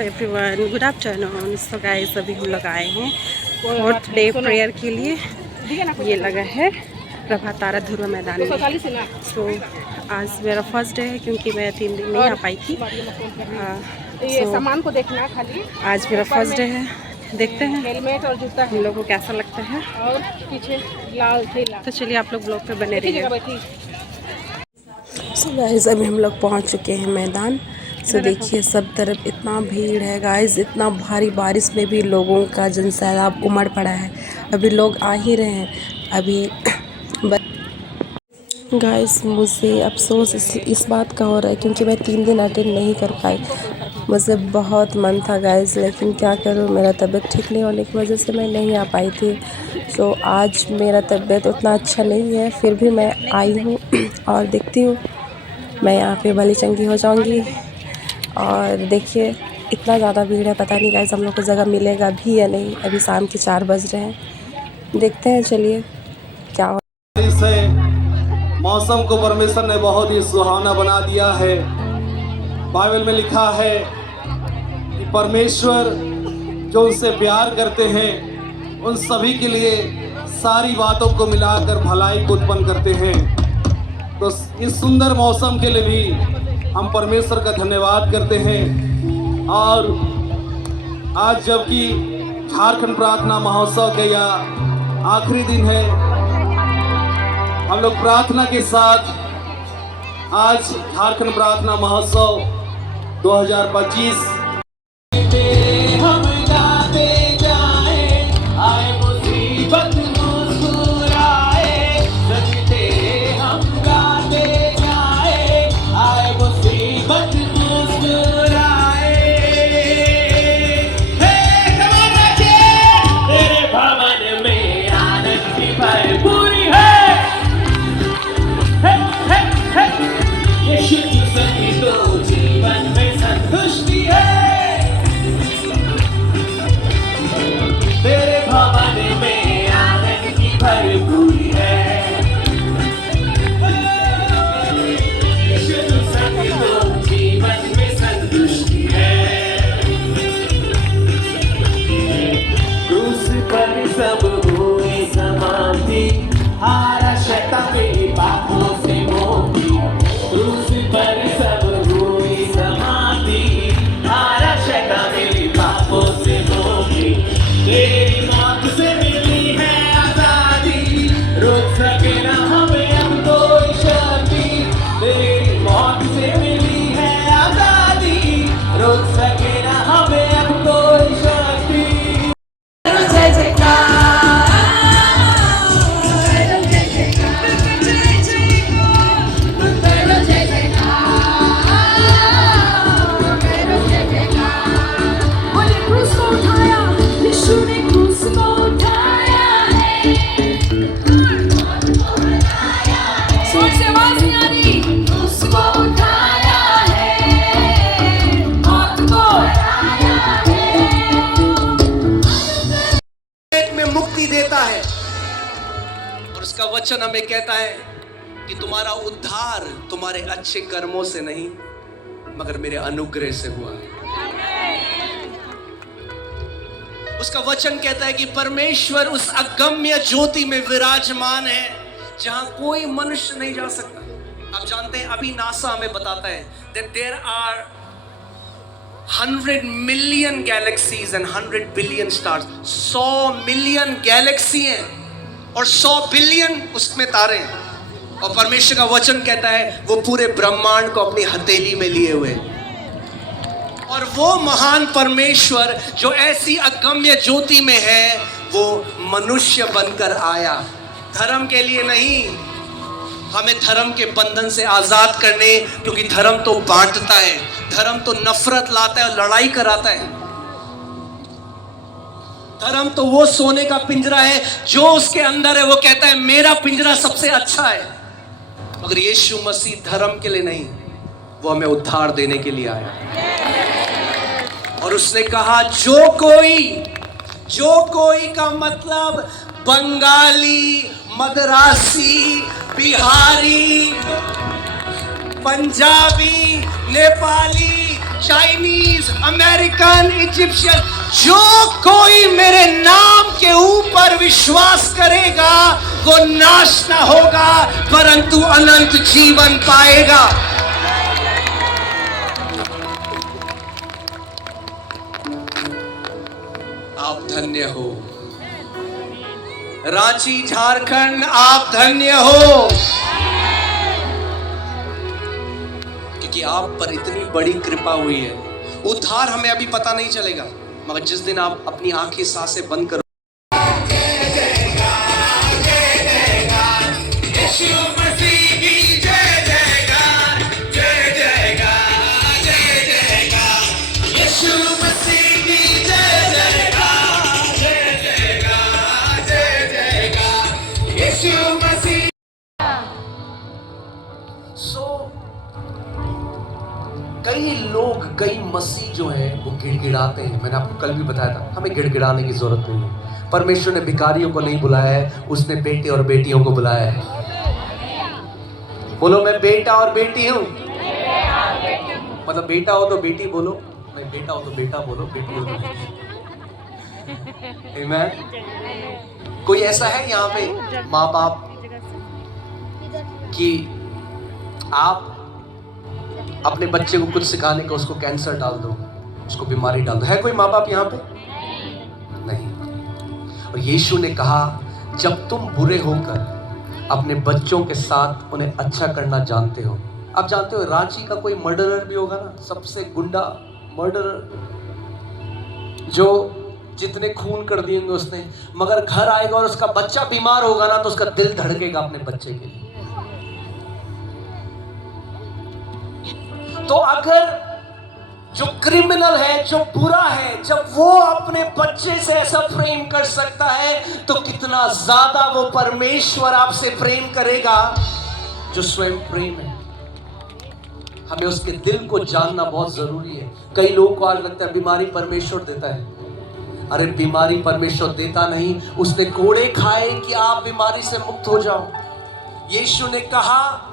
Everyone good afternoon. So guys अभी हम लोग आए हैं फोर्थ डे प्रेयर के लिए। ये लगा है प्रभात तारा ध्रुव मैदान में। सो आज मेरा फर्स्ट डे है क्योंकि मैं 3 दिन नहीं आ पाई थी। सामान को देखना खाली। आज मेरा फर्स्ट डे है, देखते हैं हेलमेट और जूता हम लोग को कैसा लगता है। और पीछे लाल ठेला। तो चलिए आप लोग ब्लॉग पे बने रहिए। सो गाइस अभी हम लोग पहुंच चुके हैं मैदान। सो देखिए सब तरफ इतना भीड़ है गाइस, इतना भारी बारिश में भी लोगों का जनसैलाब उमड़ पड़ा है। अभी लोग आ ही रहे हैं अभी। गाइस मुझे अफसोस इस बात का हो रहा है क्योंकि मैं 3 दिन अटेंड नहीं कर पाई। मुझे बहुत मन था गाइस, लेकिन क्या करूँ, मेरा तबीयत ठीक नहीं होने की वजह से मैं नहीं आ पाई थी। सो आज मेरा तबीयत उतना अच्छा नहीं है, फिर भी मैं आई हूँ और देखती हूँ मैं यहाँ पे भली चंगी हो जाऊँगी। और देखिए इतना ज़्यादा भीड़ है, पता नहीं गाइस हम लोग को जगह मिलेगा भी या नहीं। अभी शाम के 4 बज रहे हैं, देखते हैं चलिए क्या हो। मौसम को परमेश्वर ने बहुत ही सुहावना बना दिया है। बाइबल में लिखा है कि परमेश्वर जो उनसे प्यार करते हैं उन सभी के लिए सारी बातों को मिलाकर भलाई को उत्पन्न करते हैं। तो इस सुंदर मौसम के लिए भी हम परमेश्वर का धन्यवाद करते हैं। और आज जबकि झारखंड प्रार्थना महोत्सव का यह आखिरी दिन है, हम लोग प्रार्थना के साथ आज झारखंड प्रार्थना महोत्सव 2025 देता है। और उसका वचन हमें कहता है कि तुम्हारा उद्धार तुम्हारे अच्छे कर्मों से नहीं मगर मेरे अनुग्रह से हुआ है। उसका वचन कहता है कि परमेश्वर उस अगम्य ज्योति में विराजमान है जहां कोई मनुष्य नहीं जा सकता। आप जानते हैं अभी नासा हमें बताता है that there are 100 million galaxies and 100 billion stars. 100 million Galaxy हैं और 100 बिलियन उसमें तारे हैं। और परमेश्वर का वचन कहता है वो पूरे ब्रह्मांड को अपनी हथेली में लिए हुए। और वो महान परमेश्वर जो ऐसी अगम्य ज्योति में है वो मनुष्य बनकर आया, धर्म के लिए नहीं, हमें धर्म के बंधन से आजाद करने। क्योंकि धर्म तो बांटता है, धर्म तो नफरत लाता है और लड़ाई कराता है। धर्म तो वो सोने का पिंजरा है जो उसके अंदर है वो कहता है मेरा पिंजरा सबसे अच्छा है। मगर यीशु मसीह धर्म के लिए नहीं, वो हमें उद्धार देने के लिए आया। और उसने कहा जो कोई का मतलब Bengali, Madrasi, Bihari, Punjabi, Nepali, Chinese, American, Egyptian, जो कोई मेरे नाम के ऊपर विश्वास करेगा वो नाश ना होगा परंतु अनंत जीवन पाएगा। आप धन्य हो रांची झारखंड, आप धन्य हो क्योंकि आप पर इतनी बड़ी कृपा हुई है। उद्धार हमें अभी पता नहीं चलेगा, मगर जिस दिन आप अपनी आंखें सांसें बंद करो, कई लोग, कई मसीह जो हैं वो गिड़गिड़ाते हैं। मैंने आपको कल भी बताया था, हमें गिड़गिड़ाने की जरूरत नहीं है। परमेश्वर ने भिखारियों को नहीं बुलाया है, उसने बेटे और बेटियों को बुलाया है। बोलो, मैं बेटा और बेटी हूँ। मतलब बेटा हो तो बेटी बोलो, मैं बेटा हो तो बेटा बोलो, बेटी हो तो आमीन। कोई ऐसा है यहाँ पे माँ बाप कि आप अपने बच्चे को कुछ सिखाने का उसको कैंसर डाल दो, उसको बीमारी डाल दो? है कोई माँ बाप यहाँ पे? नहीं। और यीशु ने कहा जब तुम बुरे होकर अपने बच्चों के साथ उन्हें अच्छा करना जानते हो। आप जानते हो रांची का कोई मर्डरर भी होगा ना, सबसे गुंडा मर्डरर, जो जितने खून कर दिएंगे उसने, मगर घर आएगा और उसका बच्चा बीमार होगा ना तो उसका दिल धड़केगा अपने बच्चे के लिए। तो अगर जो क्रिमिनल है, जो बुरा है, जब वो अपने बच्चे से ऐसा प्रेम कर सकता है तो कितना ज्यादा वो परमेश्वर आपसे प्रेम करेगा जो स्वयं प्रेम है। हमें उसके दिल को जानना बहुत जरूरी है। कई लोगों को आज लगता है बीमारी परमेश्वर देता है। अरे बीमारी परमेश्वर देता नहीं, उसने कोड़े खाए कि आप बीमारी से मुक्त हो जाओ। यीशु ने कहा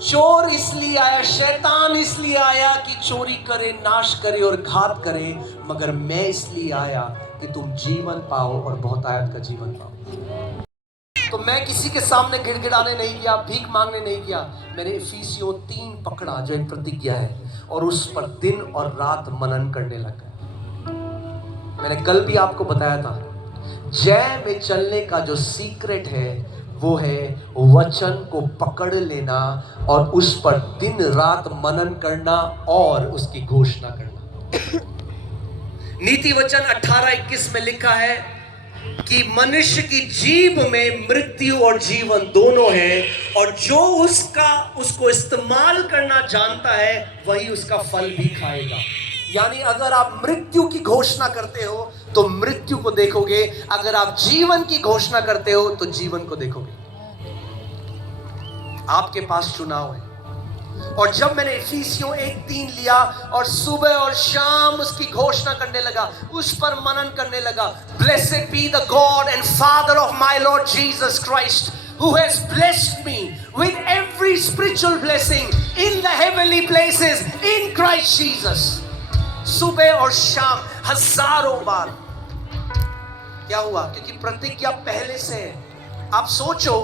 चोर इसलिए आया, शैतान इसलिए आया कि चोरी करे, नाश करे और घात करे, मगर मैं इसलिए आया कि तुम जीवन पाओ और बहुतायत का जीवन पाओ। तो मैं किसी के सामने गिड़गिड़ाने नहीं गया, भीख मांगने नहीं गया। मैंने इफिसियों 3 पकड़ा जो एक प्रतिज्ञा है और उस पर दिन और रात मनन करने लगा। मैंने कल भी आपको बताया था, जय में चलने का जो सीक्रेट है वो है वचन को पकड़ लेना और उस पर दिन रात मनन करना और उसकी घोषणा करना। नीति वचन 18:21 में लिखा है कि मनुष्य की जीभ में मृत्यु और जीवन दोनों है और जो उसको इस्तेमाल करना जानता है वही उसका फल भी खाएगा। यानी अगर आप मृत्यु की घोषणा करते हो तो मृत्यु को देखोगे, अगर आप जीवन की घोषणा करते हो तो जीवन को देखोगे। आपके पास चुनाव है। और जब मैंने इफिसियों 1:3 लिया और सुबह और शाम उसकी घोषणा करने लगा, उस पर मनन करने लगा, blessed be the God and father of my Lord Jesus Christ who has blessed me with every spiritual blessing in the heavenly places in Christ Jesus। सुबह और शाम हजारों बार। क्या हुआ? क्योंकि प्रतिज्ञा पहले से है। आप सोचो,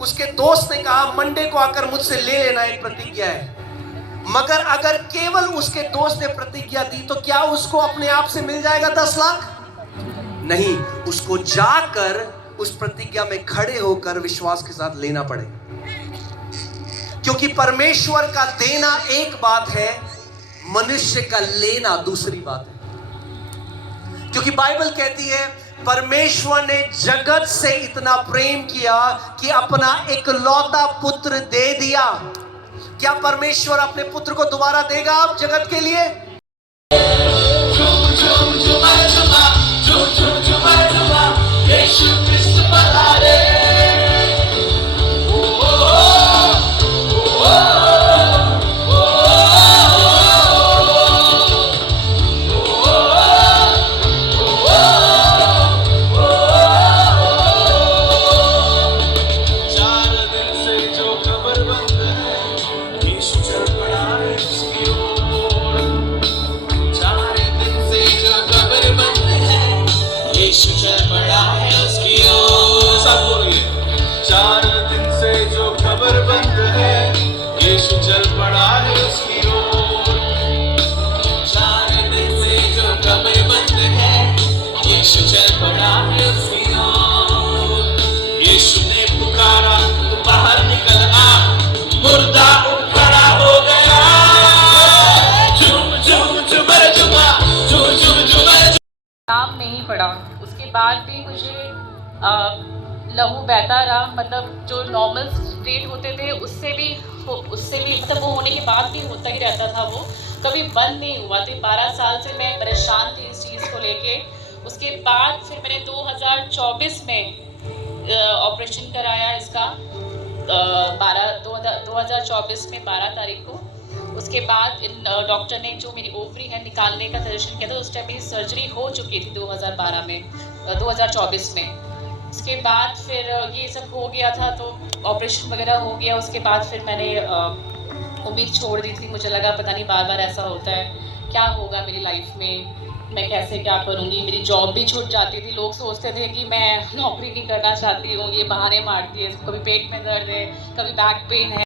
उसके दोस्त ने कहा मंडे को आकर मुझसे ले लेना, एक प्रतिज्ञा है। मगर अगर केवल उसके दोस्त ने प्रतिज्ञा दी तो क्या उसको अपने आप से मिल जाएगा 10 लाख? नहीं, उसको जाकर उस प्रतिज्ञा में खड़े होकर विश्वास के साथ लेना पड़ेगा। क्योंकि परमेश्वर का देना एक बात है, मनुष्य का लेना दूसरी बात है। क्योंकि बाइबल कहती है परमेश्वर ने जगत से इतना प्रेम किया कि अपना इकलौता पुत्र दे दिया। क्या परमेश्वर अपने पुत्र को दोबारा देगा आप जगत के लिए? आराम नहीं पड़ा। उसके बाद भी मुझे लहू बहता रहा, मतलब जो नॉर्मल स्टेट होते थे उससे भी मतलब वो होने के बाद भी होता ही रहता था, वो कभी बंद नहीं हुआ। तो 12 साल से मैं परेशान थी इस चीज़ को लेके। उसके बाद फिर मैंने 2024 में ऑपरेशन कराया इसका, 2024 में 12 तारीख को। उसके बाद इन डॉक्टर ने जो मेरी ओवरी है निकालने का सजेशन किया था, उस टाइम मेरी सर्जरी हो चुकी थी 2024 में। उसके बाद फिर ये सब हो गया था, तो ऑपरेशन वगैरह हो गया। उसके बाद फिर मैंने उम्मीद छोड़ दी थी। मुझे लगा पता नहीं बार बार ऐसा होता है, क्या होगा मेरी लाइफ में, मैं कैसे क्या करूँगी। मेरी जॉब भी छूट जाती थी। लोग सोचते थे कि मैं नौकरी नहीं करना चाहती हूँ, ये बहाने मारती है, कभी पेट में दर्द है, कभी बैक पेन है।